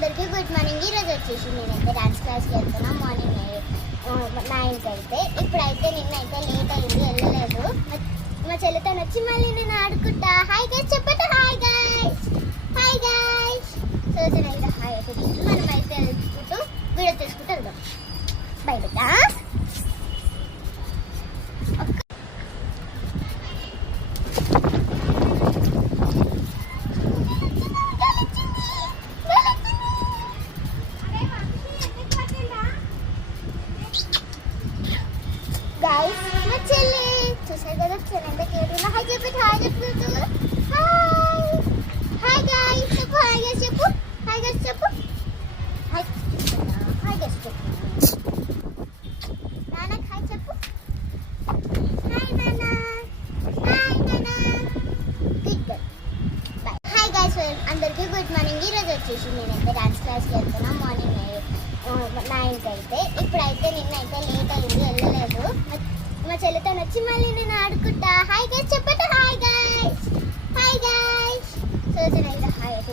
అందరికీ good morning. ఈరోజు వచ్చేసి నేనైతే డాన్స్ క్లాస్కి వెళ్తున్నా. మార్నింగ్ 9కి అయితే. ఇప్పుడైతే నిన్నైతే లేట్ అయింది, వెళ్ళలేదు. మా చెల్లితో వచ్చి మళ్ళీ నేను ఆడుకుంటా. హాయ్ గైస్ చెప్పండి. Hi guys, hi guys. So అయితే హాయ్ అయితే మనం అయితే వెళ్తుంటూ వీడియో తీసుకుంటూ వెళ్దాం బయటకా. గైస్ మా చెల్లి చూసారు కదా, చెల్లి కేరళ. హాయ్ చెప్పి హాయ్ చెప్తూ. హాయ్ హాయ్ గైస్ చెప్పు. హాయ్ గైస్ చెప్పు. హాయ్ గైస్ చెప్పు. హాయ్ హాయ్ గైస్ చెప్పు. నాన్న హాయ్ చెప్పు. హాయ్ నాన్న. హాయ్ నాన్న. Good girl. By. Hi guys అందరికీ గుడ్ మార్నింగ్. ఈరోజు వచ్చేసి నేనైతే డాన్స్ క్లాస్కి వెళ్తున్నా. మార్నింగ్ 9కి అయితే. ఇప్పుడైతే నిన్నైతే లేట్ అయింది, వెళ్ళలేదు. మా చెల్లితో వచ్చి మళ్ళీ నేను ఆడుకుంటా. హాయ్ గైస్ చెప్పండి. Hi guys, hi guys. So అయితే హాయ్ అయితే